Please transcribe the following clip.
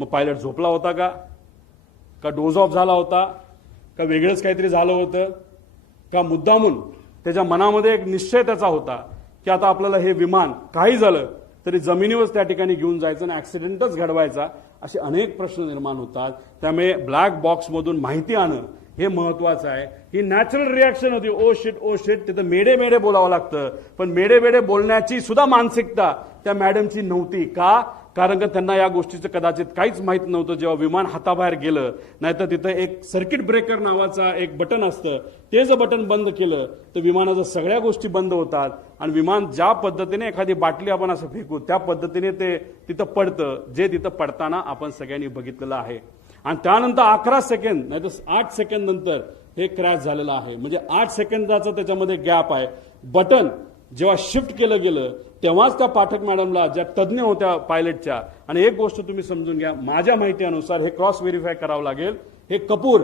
मग पायलट झोपला होता का डोज ऑफ झाला होता का वेगळंच काहीतरी झालं होतं का मुद्दामून त्याच्या मनामध्ये एक निश्चय त्याचा होता की आता आपल्याला हे विमान काही झालं तरी जमिनीवरच त्या ठिकाणी घेऊन जायचं आणि ऍक्सिडेंटच घडवायचा, असे अनेक प्रश्न निर्माण होतात. त्यामुळे ब्लॅक बॉक्समधून माहिती आणणं हे महत्वाचं आहे. ही नॅचरल रिॲक्शन होती, ओ शिट. तिथं मेडे बोलावं लागतं, पण मेडे बोलण्याची सुद्धा मानसिकता त्या मॅडमची नव्हती. का? कारण का त्यांना या गोष्टीचं कदाचित काहीच माहित नव्हतं. जेव्हा विमान हाताबाहेर गेलं, नाहीतर तिथं एक सर्किट ब्रेकर नावाचा एक बटन असतं, ते जर बटन बंद केलं तर विमानाच्या सगळ्या गोष्टी बंद होतात आणि विमान ज्या पद्धतीने एखादी बाटली आपण असं फेकू त्या पद्धतीने ते तिथं पडतं, जे तिथं पडताना आपण सगळ्यांनी बघितलेलं आहे. आणि त्यानंतर 11 सेकंद नाही तर 8 सेकंद नंतर हे क्रॅश झालेलं आहे. म्हणजे 8 सेकंदाचा त्याच्यामध्ये गॅप आहे. बटन जेव्हा शिफ्ट केलं गेलं तेव्हाच त्या पाठक मॅडमला, ज्या तज्ज्ञ होत्या पायलटच्या, आणि एक गोष्ट तुम्ही समजून घ्या, माझ्या माहितीनुसार हे क्रॉस व्हेरीफाय करावं लागेल, हे कपूर